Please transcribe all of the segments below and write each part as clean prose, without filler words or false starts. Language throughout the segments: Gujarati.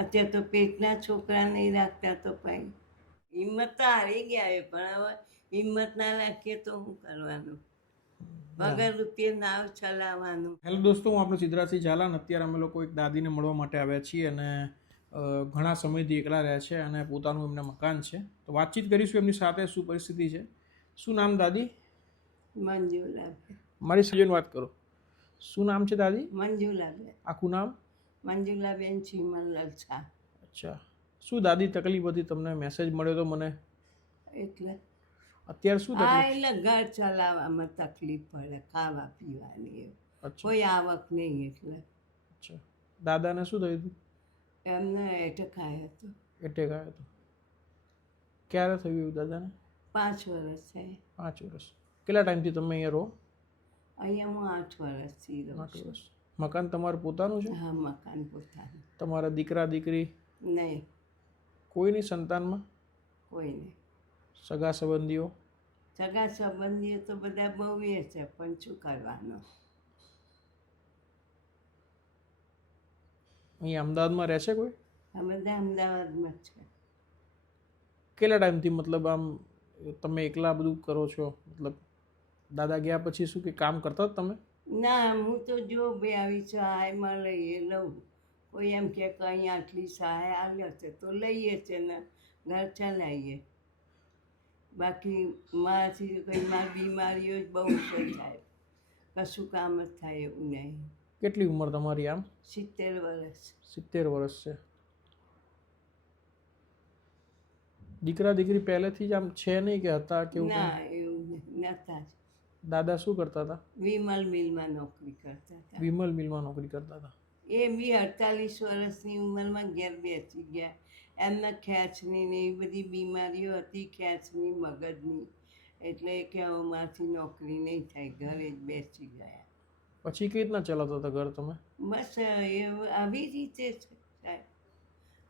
અત્યારે તો પેટના છોકરા નહીં રાખતા તો ભાઈ હિંમત તો હારી ગયા એ, પણ હવે હિંમત ના રાખીએ તો શું કરવાનું? વગર રૂપિયે નાવ ચલાવવાનું. હેલો દોસ્તો, હું આપણો સિદ્ધરાજસિંહ ઝાલા. અત્યારે અમે લોકો એક દાદીને મળવા માટે આવ્યા છીએ અને ઘણા સમયથી એકલા રહે છે અને પોતાનું એમને મકાન છે. તો વાતચીત કરીશું એમની સાથે, શું પરિસ્થિતિ છે. શું નામ દાદી? મંજુલાબેન. મારી સજન વાત કરો. શું નામ છે દાદી? મંજુલાબેન. આખું નામ? મંજુલાબેન ચીમનલાલ શાહ. અચ્છા. શું દાદી તકલીફ હતી? તમને મેસેજ મળ્યો તો મને. એટલે અત્યારે શું હા, તકલીફ? એટલે ઘર ચલાવવામાં તકલીફ પડે, ખાવા પીવાની એવું. અચ્છા કોઈ આવક નહીં એટલે અચ્છા. દાદાને શું થયું હતું? એમને એટેક આવ્યો હતો. એટેક આવ્યો હતો. ક્યારે થયું એવું દાદાને? 5 વર્ષ થાય. 5 વર્ષ. કેટલા ટાઈમથી તમે અહીંયા રહો? અહીંયા હું 8 વર્ષથી રહું 8 છું. વર્ષ. મકાન તમારું પોતાનું છે? હા, મકાન પોતાનું. તમારા દીકરા દીકરી નહીં, કોઈની સંતાનમાં? કોઈ નહીં. સગા સંબંધીઓ? સગા સંબંધીઓ તો બધા બહુ એ છે, પણ શું કરવાનું? અહીં અમદાવાદમાં રહેશે કોઈ? આ બધા અમદાવાદમાં જ છે. કેટલા ટાઈમથી મતલબ આમ તમે એકલા બધું કરો છો? મતલબ દાદા ગયા પછી શું કે કામ કરતા જ તમે? ના, હું તો જો બે આવી સહાયમાં લઈએ લઉં. કોઈ એમ કે અહીં આટલી સહાય આવ્યો છે તો લઈએ છે ને ઘર ચલાવીએ. બાકી મારાથી કંઈ મારી બીમારીઓ જ બહુ છે સાહેબ, કશું કામ જ થાય એવું નહીં. કેટલી ઉંમર તમારી આમ? 70 વર્ષ. 70 વર્ષ છે. દીકરા દીકરી પહેલેથી જ આમ છે નહીં કે હતા કેવું? ના, એવું નતા જ. દાદા શું કરતા હતા? વિમલ મિલમાં નોકરી કરતા હતા. વિમલ મિલમાં નોકરી કરતા હતા. એ બી 48 વર્ષની ઉંમરમાં ઘેર બેસી ગયા. એમને ખેંચની ને એવી બધી બીમારીઓ હતી, ખેંચની મગજની, એટલે કે હવે મારાથી નોકરી નહીં થાય, ઘરે જ બેસી ગયા. પછી કેવી રીતના ચલાવતા હતા ઘર તમે? બસ એ આવી રીતે છે સાહેબ,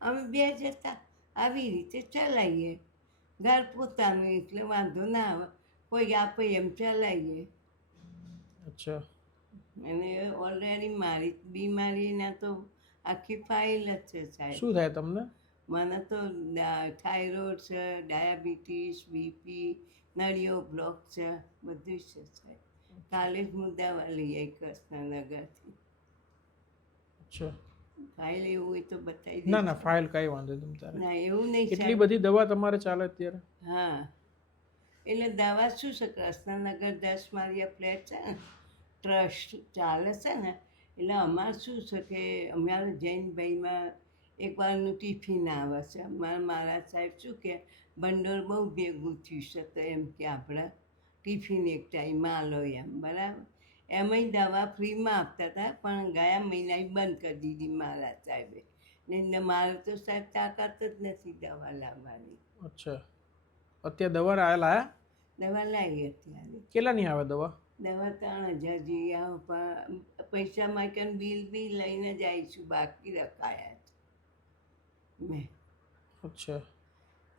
અમે બે જતા આવી રીતે ચલાવીએ. ઘર પોતાનું એટલે વાંધો ના આવે, કોઈ આપે એમ ચલાવીએ. અચ્છા. અને ઓલરેડી મારી બીમારીના તો આખી ફાઇલ જ છે સાહેબ. શું થાય તમને? મને તો થાઇરોઇડ છે, ડાયાબિટીસ, બીપી, નળીઓ બ્લોક છે, બધું છે સાહેબ. કાલે જ હું દવા લઈ આવી કૃષ્ણનગરથી. અચ્છા. ફાઇલ એવું હોય તો બતાવી ના દઈશ. ના, ફાઇલ કઈ વાંધો નહીં તમારે. ના, એવું નહીં એટલી સાહેબ. બધી દવા તમારે ચાલે અત્યારે? હા, એટલે દવા શું છે, કૃષ્ણનગર 10 માળિયા ફ્લેટ છે ને, ટ્રસ્ટ ચાલે છે ને, એટલે અમારે શું છે કે અમારા જૈનભાઈમાં એકવારનું ટિફિન આવે છે. મારા સાહેબ શું કે ભંડોળ બહુ ભેગું થયું છે, તો એમ કે આપણે ટિફિન એક ટાઈમ આલો એમ, બરાબર. એમાંય દવા ફ્રીમાં આપતા હતા, પણ ગયા મહિનાએ બંધ કરી દીધી મારા સાહેબે. ને મારે તો સાહેબ તાકાત જ નથી દવા લાવવાની. અચ્છા. અત્યારે દવા લાયા? દવા લાવી અત્યારે. કેટલાની આવે દવા? દવા 3000 જેવી આવે, પણ પૈસા માટે બિલ બી લઈને જ આવીશું, બાકી રખાયા છે મેં. અચ્છા.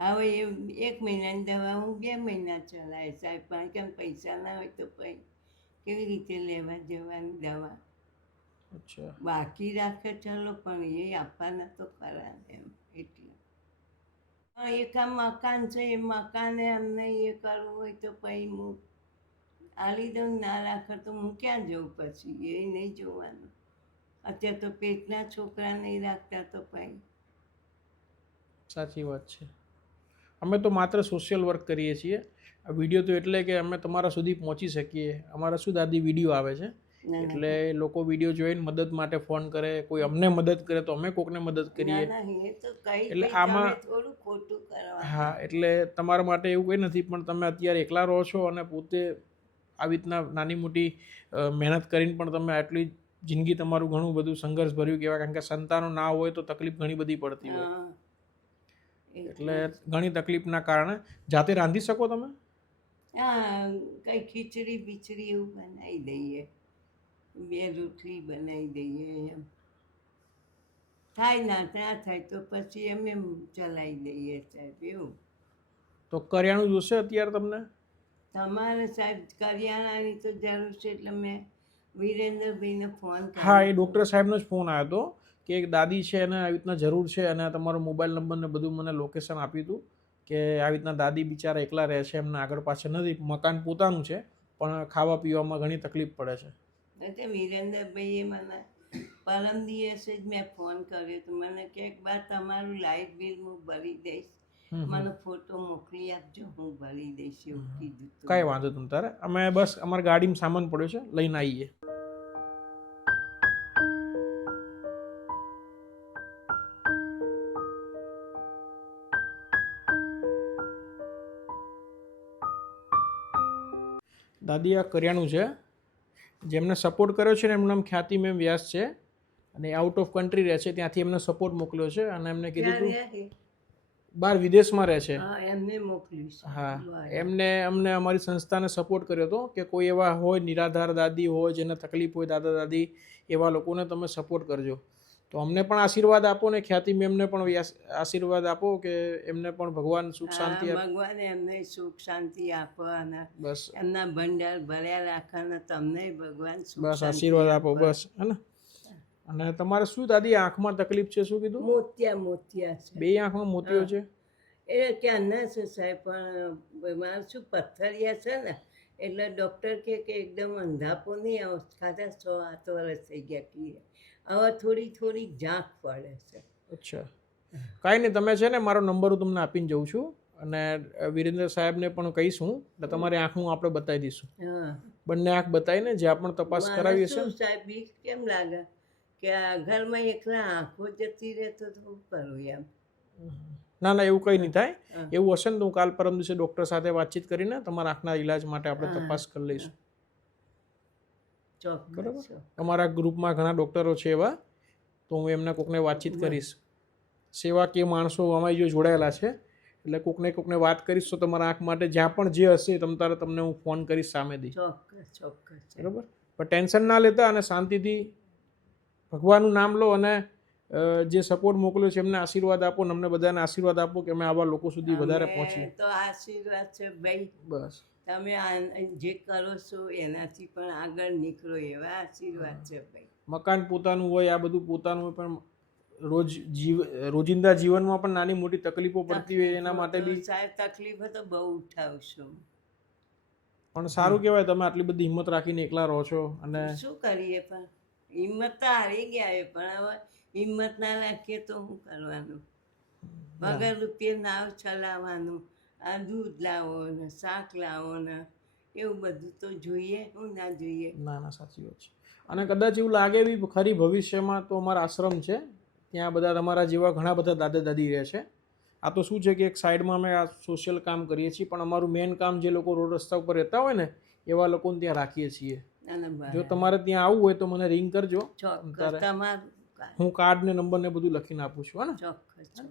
હવે એ 1 મહિનાની દવા હું 2 મહિના ચલાવે સાહેબ, કારણ કે પૈસા ના હોય તો પછી કેવી રીતે લેવા જવાની દવા? અચ્છા. બાકી રાખે ચાલો, પણ એ આપવાના તો ખરા એમ, એટલે. પણ એક આ મકાન છે, એ મકાને અમને એ કરવું હોય તો પછી હું આલી દઉં, ના રાખે તો હું ક્યાં જઉં પછી? એ નહીં જોવાનું. અત્યારે તો પેટના છોકરા નહીં રાખતા તો પછી. સાચી વાત છે. અમે તો માત્ર સોશિયલ વર્ક કરીએ છીએ. આ વિડીયો તો એટલે કે અમે તમારા સુધી પહોંચી શકીએ. અમારા શું દાદી વિડીયો આવે છે, એટલે લોકો વિડીયો જોઈને મદદ માટે ફોન કરે, કોઈ અમને મદદ કરે તો અમે કોકને મદદ કરીએ. એટલે આમાં થોડું ખોટું કરવા. હા, એટલે તમારા માટે એવું કંઈ નથી, પણ તમે અત્યારે એકલા રહો છો અને પોતે આવી રીતના નાની મોટી મહેનત કરીને પણ તમે આટલી જિંદગી તમારું ઘણું બધું સંઘર્ષ ભર્યું કહેવાય, કારણ કે સંતાનો ના હોય તો તકલીફ ઘણી બધી પડતી હોય. એટલે ઘણી તકલીફના કારણે જાતે રાંધી શકો તમે? હા, કંઈ ખીચડી બીચડી એવું બનાવી દઈએ, 2 રોટલી બનાવી દઈએ એમ. થાય ના થાય તો પછી એમ ચલાવી દઈએ સાહેબ, એવું. તો કરિયાણું જોશે અત્યારે તમને? તમારે સાહેબ કરિયાણાની તો જરૂર છે, એટલે મેં વિરેન્દ્રભાઈને ફોન કર્યો. હા, એ ડૉક્ટર સાહેબનો જ ફોન આવ્યો હતો કે એક દાદી છે એને આવી રીતના જરૂર છે અને તમારો મોબાઈલ નંબર ને બધું મને લોકેશન આપ્યું હતું કે આવી રીતના દાદી બિચારા એકલા રહે છે, એમને આગળ પાછળ નથી, મકાન પોતાનું છે પણ ખાવા પીવામાં ઘણી તકલીફ પડે છે. એટલે વિરેન્દ્રભાઈએ મને પરમ દિવસે જ મેં ફોન કર્યો તો મને કે બા તમારું લાઇટ બિલ હું ભરી દઈશ, મને ફોટો મોકલી આપજો, હું ભરી દઈશ એવું કીધું. કાંઈ વાંધો નહીં તારે, અમે બસ અમારા ગાડીમાં સામાન પડ્યો છે લઈને આવીએ. દાદી આ કરિયાણું છે, જેમને સપોર્ટ કર્યો છે ને એમનું નામ ખ્યાતિ મેમ વ્યાસ છે અને આઉટ ઓફ કન્ટ્રી રહે છે, ત્યાંથી એમને સપોર્ટ મોકલ્યો છે અને એમને કીધું હતું બહાર વિદેશમાં રહે છે. એમને મોકલ્યું. હા, અમને અમારી સંસ્થાને સપોર્ટ કર્યો હતો કે કોઈ એવા હોય નિરાધાર દાદી હોય જેને તકલીફ હોય દાદા દાદી, એવા લોકોને તમે સપોર્ટ કરજો. તો અમને પણ આશીર્વાદ આપો ને ખ્યાતિ મેમને પણ આશીર્વાદ આપો કે એમને પણ ભગવાન સુખ શાંતિ આપે. ભગવાન એમને સુખ શાંતિ આપો અને બસ એમના ભંડાર ભર્યા રાખે અને તમને ભગવાન બસ આશીર્વાદ આપો બસ, હે ને. અને તમારે શું દાદી આંખમાં તકલીફ છે, શું કીધું? મોતિયા છે, 2 આંખમાં મોતિયો છે. એ ક્યાંના છે સાહેબ, પણ મારે શું પથ્થરિયા છે ને એટલે ડૉક્ટર કે એકદમ અંધાપો નહીં આવો, ખાતા 6-7 વર્ષ થઈ ગયા કીએ, હવે થોડી ઝાંખ પડે છે. અચ્છા, કાંઈ નહીં, તમે છે ને મારો નંબર હું તમને આપીને જઉં છું અને વિરેન્દ્ર સાહેબને પણ કહીશું એટલે તમારી આંખનું આપણે બતાવી દઈશું. બંને આંખ બતાવીને જ્યાં પણ તપાસ કરાવી હશે. સાહેબ બીક કેમ લાગે કે આ ઘરમાં એકલા આંખો જતી રહે તો શું કરું એમ? ના એવું કંઈ નહીં થાય. એવું હશે ને તો હું કાલ પરમ દિવસે ડૉક્ટર સાથે વાતચીત કરીને તમારા આંખના ઈલાજ માટે આપણે તપાસ કરી લઈશું. બરાબર, તમારા ગ્રુપમાં ઘણા ડૉક્ટરો છે એવા, તો હું એમને કોકને વાતચીત કરીશ. સેવાકીય માણસો અમારી જો જોડાયેલા છે એટલે કોકને વાત કરીશ તો તમારા આંખ માટે જ્યાં પણ જે હશે તમને હું ફોન કરીશ સામેથી. ચોક્કસ. બરાબર, પણ ટેન્શન ના લેતા અને શાંતિથી ભગવાનનું નામ લો અને જે સપોર્ટ મોકલ્યો છે એમને આશીર્વાદ આપો ને અમને બધાને આશીર્વાદ આપો કે અમે આવા લોકો સુધી વધારે પહોંચીએ. તો આશીર્વાદ છે ભાઈ, બસ તમે જે કરો છો એનાથી પણ આગળ નીકળો એવા આશીર્વાદ છે ભાઈ. મકાન પોતાનું હોય, આ બધું પોતાનું હોય, પણ રોજિંદા જીવનમાં પણ નાની મોટી તકલીફો પડતી હોય એના માટે બી સાહેબ તકલીફો તો બહુ ઉઠાવશો, પણ સારું કહેવાય તમે આટલી બધી હિંમત રાખીને એકલા રહો છો. અને શું કરીએ, પણ હિંમત તો હારી ગયા પણ હવે હિંમત ના રાખીએ તો શું કરવાનું? વગર રૂપિયે નાવ ચલાવવાનું, આ દૂધ લાવો ને શાક લાવો ને એવું બધું તો જોઈએ, શું ના જોઈએ? ના સાચી વાત છે. અને કદાચ એવું લાગે બી ખરી ભવિષ્યમાં તો અમારા આશ્રમ છે, ત્યાં બધા તમારા જેવા ઘણા બધા દાદા દાદી રહે છે. આ તો શું છે કે એક સાઈડમાં અમે આ સોશિયલ કામ કરીએ છીએ, પણ અમારું મેઇન કામ જે લોકો રોડ રસ્તા ઉપર રહેતા હોય ને એવા લોકોને ત્યાં રાખીએ છીએ. જો તમારે ત્યાં આવવું હોય તો મને રિંગ કરજો, હું કાર્ડ ને નંબર ને બધું લખીને આપું છું. હા ને,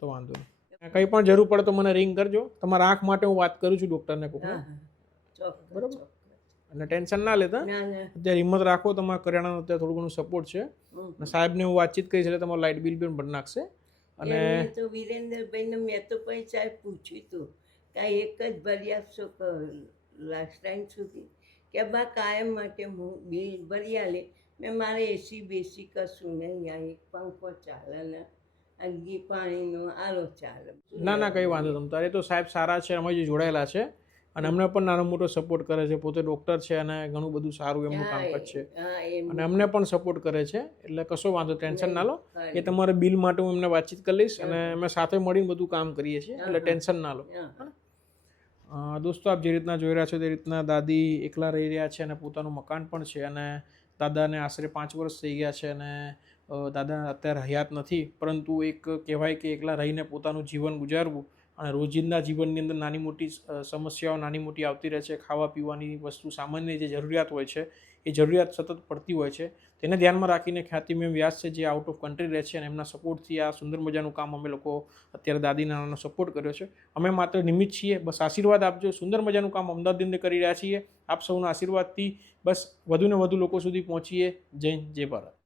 તો વાંધો નહીં, કંઈ પણ જરૂર પડે તો મને રિંગ કરજો. તમારા આંખ માટે હું વાત કરું છું ડૉક્ટરને કોકને. બરાબર, અને ટેન્શન ના લેતા, અત્યારે હિંમત રાખો. તમારા કરિયાણાનો અત્યારે થોડું ઘણું સપોર્ટ છે અને સાહેબને હું વાતચીત કરીશ એટલે તમારું લાઇટ બિલ પણ ભરી નાખશે. અને તો વિરેન્દ્રભાઈને મેં તો પૈસા પૂછ્યું હતું કે એક જ ભરી આપશો લાસ્ટ ટાઈમ સુધી કે બા કાયમ માટે હું બિલ ભરી આલે. મેં મારે એસી બેસી કશું નહીં, આ એક પંખો ચાલે ને આગી પાણીનો આરો ચાલે. ના કંઈ વાંધો નહીં, તારે તો સાહેબ સારા છે, અમે જે જોડાયેલા છે અને અમને પણ નાનો મોટો સપોર્ટ કરે છે. પોતે ડૉક્ટર છે અને ઘણું બધું સારું એમનું કામકાજ છે અને અમને પણ સપોર્ટ કરે છે, એટલે કશો વાંધો, ટેન્શન ના લો. એ તમારે બિલ માટે હું એમને વાતચીત કરી લઈશ અને અમે સાથે મળીને બધું કામ કરીએ છીએ, એટલે ટેન્શન ના લો. દોસ્તો, આપ જે રીતના જોઈ રહ્યા છો તે રીતના દાદી એકલા રહી રહ્યા છે અને પોતાનું મકાન પણ છે અને દાદાને આશરે 5 વર્ષ થઈ ગયા છે અને દાદા અત્યારે હયાત નથી, પરંતુ એક કહેવાય કે એકલા રહીને પોતાનું જીવન ગુજારવું અને રોજિંદા જીવનની અંદર નાની મોટી સમસ્યાઓ નાની મોટી આવતી રહે છે. ખાવા પીવાની વસ્તુ સામાન્ય જે જરૂરિયાત હોય છે એ જરૂરિયાત સતત પડતી હોય છે. તેને ધ્યાનમાં રાખીને ખ્યાતિ મેમ વ્યાસ છે જે આઉટ ઓફ કન્ટ્રી રહે છે અને એમના સપોર્ટથી આ સુંદર મજાનું કામ અમે લોકો અત્યારે દાદીના નાનો સપોર્ટ કર્યો છે. અમે માત્ર નિમિત્ત છીએ, બસ આશીર્વાદ આપજો. સુંદર મજાનું કામ અમદાવાદની અંદર કરી રહ્યા છીએ. આપ સૌના આશીર્વાદથી બસ વધુને વધુ લોકો સુધી પહોંચીએ. જય ભારત.